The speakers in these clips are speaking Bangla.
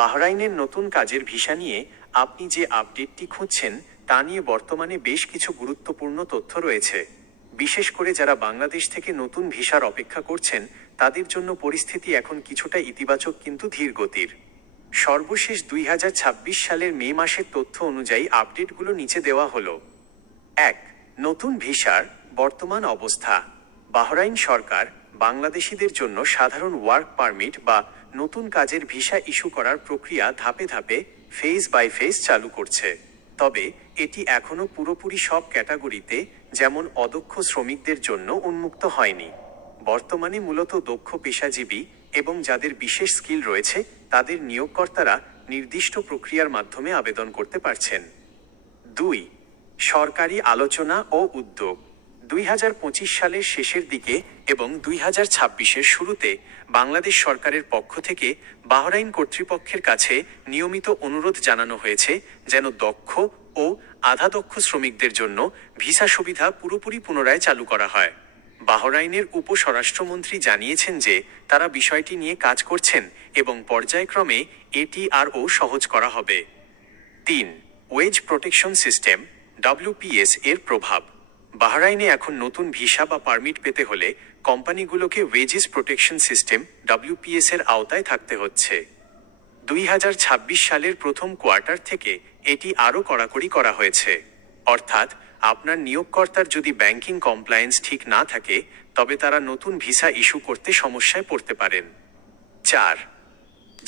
বাহরাইনের নতুন কাজের ভিসা নিয়ে আপনি যে আপডেটটি খুঁজছেন তা নিয়ে বর্তমানে বেশ কিছু গুরুত্বপূর্ণ তথ্য রয়েছে। বিশেষ করে যারা বাংলাদেশ থেকে নতুন ভিসার অপেক্ষা করছেন তাদের জন্য পরিস্থিতি এখন কিছুটা ইতিবাচক কিন্তু ধীর গতির। সর্বশেষ 2026 সালের মে মাসের তথ্য অনুযায়ী আপডেটগুলো নিচে দেওয়া হলো। 1. নতুন ভিসার বর্তমান অবস্থা। বাহরাইন সরকার বাংলাদেশিদের জন্য সাধারণ ওয়ার্ক পারমিট বা নতুন কাজের ভিসা ইস্যু করার প্রক্রিয়া ধাপে ধাপে ফেজ বাই ফেজ চালু করছে। তবে এটি এখনও পুরোপুরি সব ক্যাটাগরিতে যেমন অদক্ষ শ্রমিকদের জন্য উন্মুক্ত হয়নি। বর্তমানে মূলত দক্ষ পেশাজীবী এবং যাদের বিশেষ স্কিল রয়েছে তাদের নিয়োগকর্তারা নির্দিষ্ট প্রক্রিয়ার মাধ্যমে আবেদন করতে পারছেন। 2. সরকারি আলোচনা ও উদ্যোগ। 2025 সালের শেষের দিকে এবং 2026-এর শুরুতে বাংলাদেশ সরকারের পক্ষ থেকে বাহরাইন কর্তৃপক্ষের কাছে নিয়মিত অনুরোধ জানানো হয়েছে যেন দক্ষ ও আধা দক্ষ শ্রমিকদের জন্য ভিসা সুবিধা পুরোপুরি পুনরায় চালু করা হয়। বাহরাইনের উপস্বরাষ্ট্রমন্ত্রী জানিয়েছেন যে তারা বিষয়টি নিয়ে কাজ করছেন এবং পর্যায়ক্রমে এটি আরও সহজ করা হবে। 3. ওয়েজ প্রোটেকশন সিস্টেম WPS এর প্রভাব। বাহরাইনে এখন নতুন ভিসা বা পারমিট পেতে হলে কোম্পানিগুলোকে ওয়েজেস প্রোটেকশন সিস্টেম WPS এর আওতায় থাকতে হচ্ছে। 2026 সালের প্রথম কোয়ার্টার থেকে এটি আরও কড়াকড়ি করা হয়েছে। অর্থাৎ আপনার নিয়োগকর্তার যদি ব্যাংকিং কমপ্লায়েন্স ঠিক না থাকে তবে তারা নতুন ভিসা ইস্যু করতে সমস্যায় পড়তে পারেন। 4.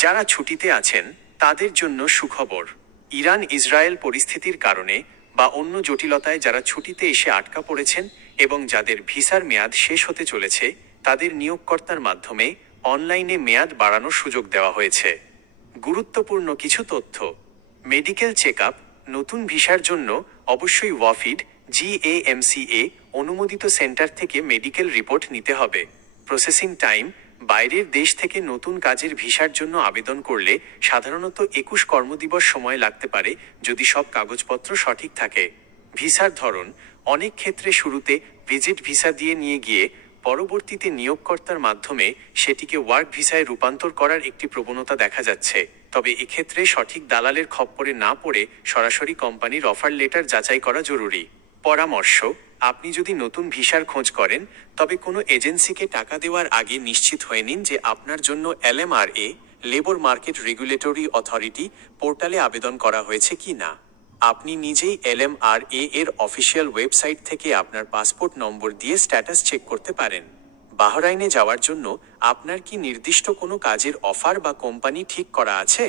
যারা ছুটিতে আছেন তাদের জন্য সুখবর। ইরান ইসরায়েল পরিস্থিতির কারণে বা অন্য জটিলতায় যারা ছুটিতে এসে আটকা পড়েছেন এবং যাদের ভিসার মেয়াদ শেষ হতে চলেছে তাদের নিয়োগকর্তার মাধ্যমে অনলাইনে মেয়াদ বাড়ানোর সুযোগ দেওয়া হয়েছে। গুরুত্বপূর্ণ কিছু তথ্য। Medical checkup. নতুন ভিসার জন্য অবশ্যই ওয়াফিড GAMCA অনুমোদিত সেন্টার থেকে মেডিকেল রিপোর্ট নিতে হবে। Processing time. বাইরের দেশ থেকে নতুন কাজের ভিসার জন্য আবেদন করলে সাধারণত 21 কর্মদিবস সময় লাগতে পারে যদি সব কাগজপত্র সঠিক থাকে। ভিসার ধরন। অনেক ক্ষেত্রে শুরুতে ভিজিট ভিসা দিয়ে নিয়ে গিয়ে পরবর্তীতে নিয়োগকর্তার মাধ্যমে সেটিকে ওয়ার্ক ভিসায় রূপান্তর করার একটি প্রবণতা দেখা যাচ্ছে। তবে এক্ষেত্রে সঠিক দালালের খপ্পরে না পড়ে সরাসরি কোম্পানির অফার লেটার যাচাই করা জরুরি। পরামর্শ। আপনি যদি নতুন ভিসার খোঁজ করেন তবে কোনো এজেন্সিকে টাকা দেওয়ার আগে নিশ্চিত হয়ে নিন যে আপনার জন্য LMRA labour market regulatory authority পোর্টালে আবেদন করা হয়েছে কি না। আপনি নিজেই LMRA এর অফিসিয়াল ওয়েবসাইট থেকে আপনার পাসপোর্ট নম্বর দিয়ে স্ট্যাটাস চেক করতে পারেন। বাহরাইনে যাওয়ার জন্য আপনার কি নির্দিষ্ট কোনো কাজের অফার বা কোম্পানি ঠিক করা আছে?